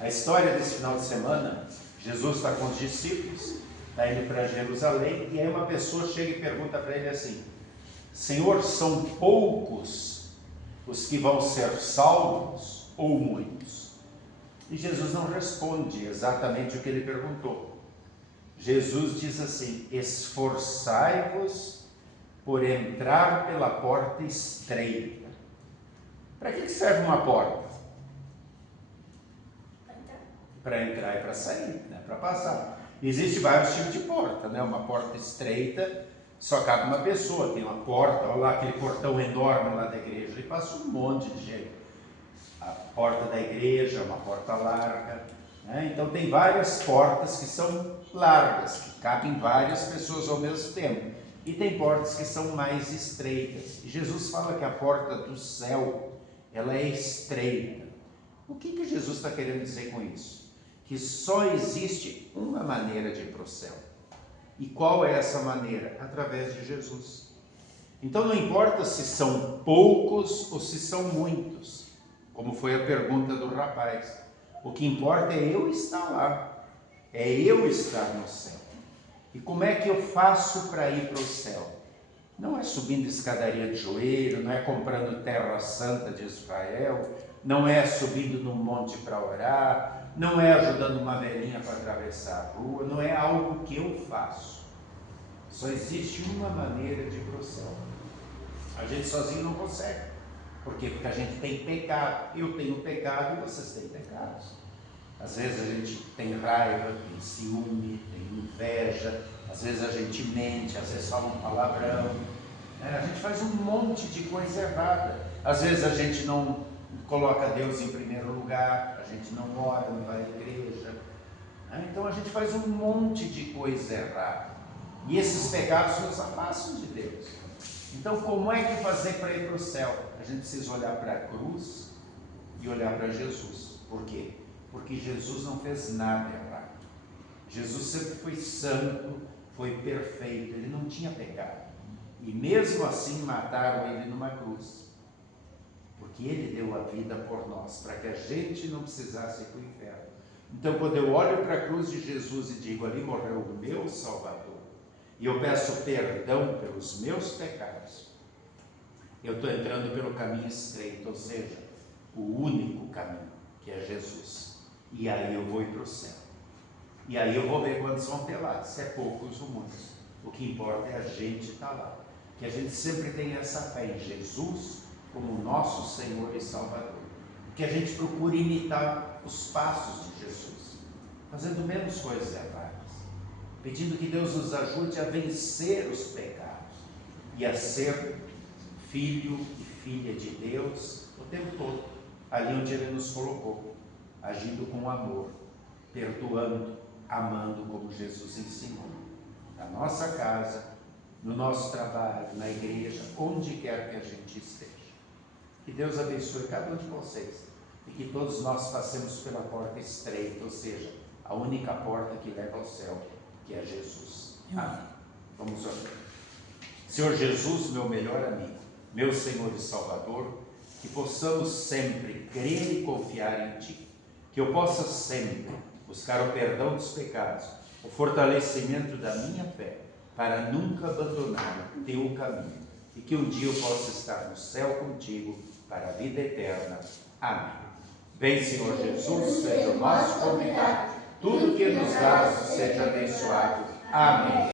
A história desse final de semana, Jesus está com os discípulos, está indo para Jerusalém, e aí uma pessoa chega e pergunta para ele assim: Senhor, são poucos os que vão ser salvos ou muitos? E Jesus não responde exatamente o que ele perguntou. Jesus diz assim: esforçai-vos por entrar pela porta estreita. Para que serve uma porta? Para entrar e para sair, né? Para passar. Existem vários tipos de porta, né? Uma porta estreita só cabe uma pessoa, tem uma porta, olha lá aquele portão enorme lá da igreja, ele passa um monte de gente. A porta da igreja é uma porta larga, né? Então tem várias portas que são largas, que cabem várias pessoas ao mesmo tempo, e tem portas que são mais estreitas. E Jesus fala que a porta do céu, ela é estreita. O que Jesus está querendo dizer com isso? Que só existe uma maneira de ir para o céu. E qual é essa maneira? Através de Jesus. Então não importa se são poucos ou se são muitos, como foi a pergunta do rapaz. O que importa é eu estar lá, é eu estar no céu. E como é que eu faço para ir para o céu? Não é subindo escadaria de joelho, não é comprando terra santa de Israel, não é subindo num monte para orar, não é ajudando uma velhinha para atravessar a rua, não é algo que eu faço. Só existe uma maneira de ir para o céu. A gente sozinho não consegue. Por quê? Porque a gente tem pecado. Eu tenho pecado e vocês têm pecados. Às vezes a gente tem raiva, tem ciúme, tem inveja, às vezes a gente mente, às vezes fala um palavrão, a gente faz um monte de coisa errada. Às vezes a gente não coloca Deus em primeiro lugar, a gente não ora, não vai à igreja, então a gente faz um monte de coisa errada. E esses pecados nos afastam de Deus. Então como é que fazer para ir para o céu? A gente precisa olhar para a cruz e olhar para Jesus. Por quê? Porque Jesus não fez nada errado. Jesus sempre foi santo, foi perfeito, ele não tinha pecado. E mesmo assim mataram ele numa cruz. Porque ele deu a vida por nós, para que a gente não precisasse ir para o inferno. Então quando eu olho para a cruz de Jesus e digo, ali morreu o meu Salvador, e eu peço perdão pelos meus pecados, eu estou entrando pelo caminho estreito, ou seja, o único caminho, que é Jesus. E aí eu vou ir para o céu. E aí eu vou ver quantos vão ter lá, se é poucos ou muitos. O que importa é a gente estar lá. Que a gente sempre tenha essa fé em Jesus como nosso Senhor e Salvador. Que a gente procure imitar os passos de Jesus, fazendo menos coisas erradas, pedindo que Deus nos ajude a vencer os pecados e a ser filho e filha de Deus o tempo todo, ali onde Ele nos colocou, agindo com amor, perdoando, amando como Jesus ensinou, na nossa casa, no nosso trabalho, na igreja, onde quer que a gente esteja. Que Deus abençoe cada um de vocês e que todos nós passemos pela porta estreita, ou seja, a única porta que leva ao céu, que é Jesus. Amém. Vamos orar. Senhor Jesus, meu melhor amigo, meu Senhor e Salvador, que possamos sempre crer e confiar em Ti, que eu possa sempre buscar o perdão dos pecados, o fortalecimento da minha fé, para nunca abandonar o Teu caminho, e que um dia eu possa estar no céu contigo para a vida eterna. Amém. Vem, Senhor Jesus, seja o nosso convidado, tudo que nos dás seja abençoado. Amém.